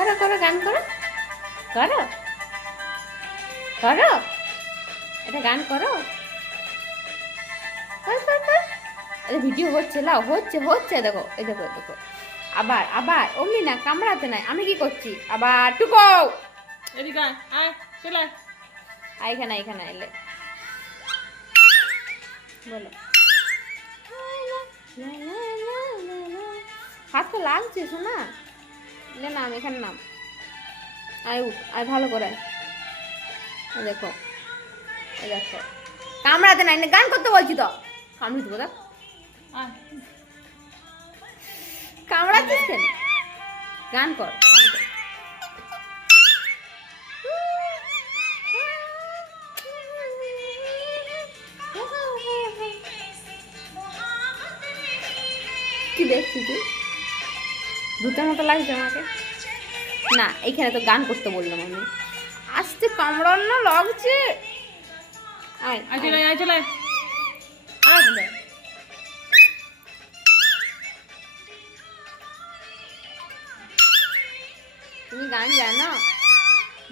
করো করো গান করো করো করো এটা গান করো এটা ভিডিও হচ্ছে লাও হচ্ছে হচ্ছে দেখো এই দেখো দেখো আবার আবার অমনি না কামড়াতে নাই আমি কি করছি আবার টুকো এদিকে আয় চলে এখানে এখানে এলে বলো হাত তো লাগছে শোনা না নাম এখানে নাম আয় উঠ আয় ভালো করে দেখো দেখো কামড়াতে নাই গান করতে বলছি তো কামড়ি দেবো দেখ কামড়াচ্ছিস কেন গান কর কি দেখছিস তুই ভূতের মতো লাগছে আমাকে না এইখানে তো গান করতে বললাম আমি আসতে কামড়ানো লাগছে আয় চলে আয় চলে তুমি গান জানো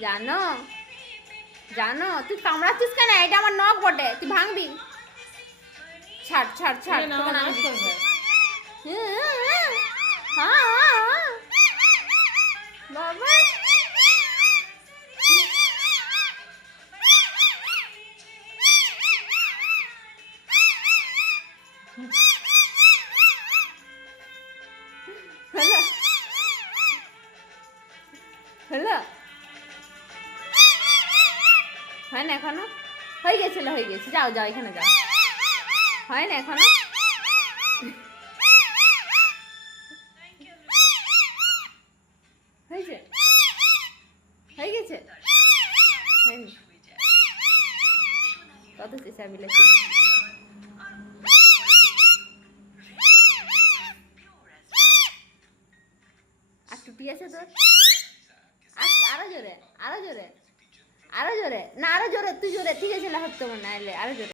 জানো জানো তুই কামড়াচ্ছিস কেন এটা আমার নখ বটে তুই ভাঙবি ছাড় ছাড় ছাড় তোকে নাম করবে বাবা হ্যালো হ্যালো হয় না এখনো হয়ে গেছিল হয়ে গেছে যাও যাও এখানে যাও হয় না এখনো হয়েছে হয়ে গেছে হয়নি কত চেষ্টা মিলেছে আর টুটি আছে তোর আরো জোরে আরো জোরে আরো জোরে না আরো জোরে তুই জোরে ঠিক আছে হতো মনে আরো জোরে